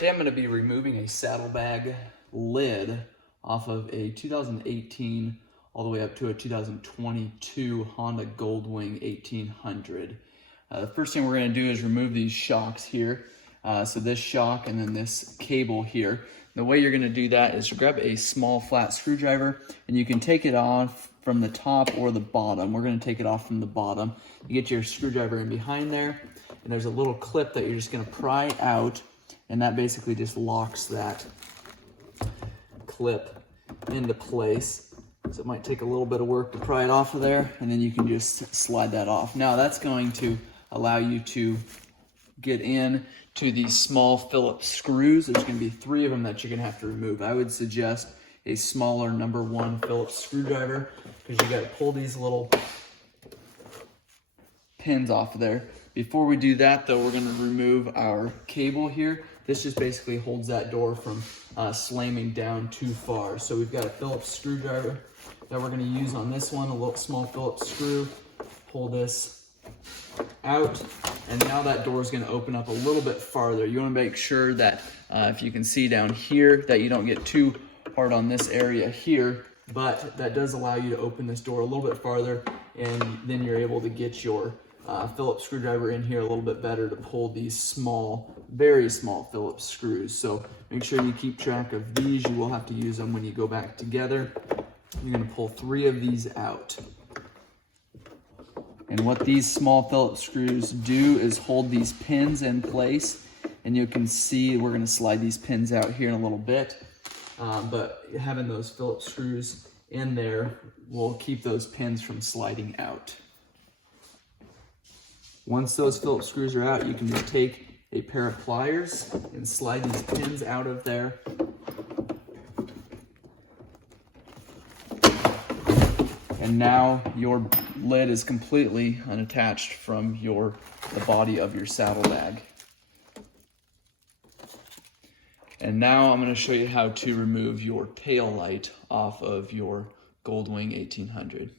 today I'm going to be removing a saddlebag lid off of a 2018 all the way up to a 2022 Honda Goldwing 1800. The first thing we're going to do is remove these shocks here. So this shock and then this cable here. The way you're going to do that is grab a small flat screwdriver and you can take it off from the top or the bottom. We're going to take it off from the bottom. You get your screwdriver in behind there and there's a little clip that you're just going to pry out, and that basically just locks that clip into place. So it might take a little bit of work to pry it off of there, and then you can just slide that off. Now that's going to allow you to get in to these small Phillips screws. There's going to be 3 of them that you're going to have to remove. I would suggest a smaller #1 Phillips screwdriver, because you got to pull these little pins off of there. Before we do that though, we're going to remove our cable here. This just basically holds that door from slamming down too far. So we've got a Phillips screwdriver that we're going to use on this one, a little small Phillips screw. Pull this out, and now that door is going to open up a little bit farther. You want to make sure that if you can see down here, that you don't get too hard on this area here, but that does allow you to open this door a little bit farther, and then you're able to get your Phillips screwdriver in here a little bit better to pull these small, very small Phillips screws. So make sure you keep track of these. You will have to use them when you go back together. You're going to pull 3 of these out. And what these small Phillips screws do is hold these pins in place. And you can see we're going to slide these pins out here in a little bit. But having those Phillips screws in there will keep those pins from sliding out. Once those Phillips screws are out, you can just take a pair of pliers and slide these pins out of there. And now your lid is completely unattached from the body of your saddlebag. And now I'm going to show you how to remove your tail light off of your Goldwing 1800.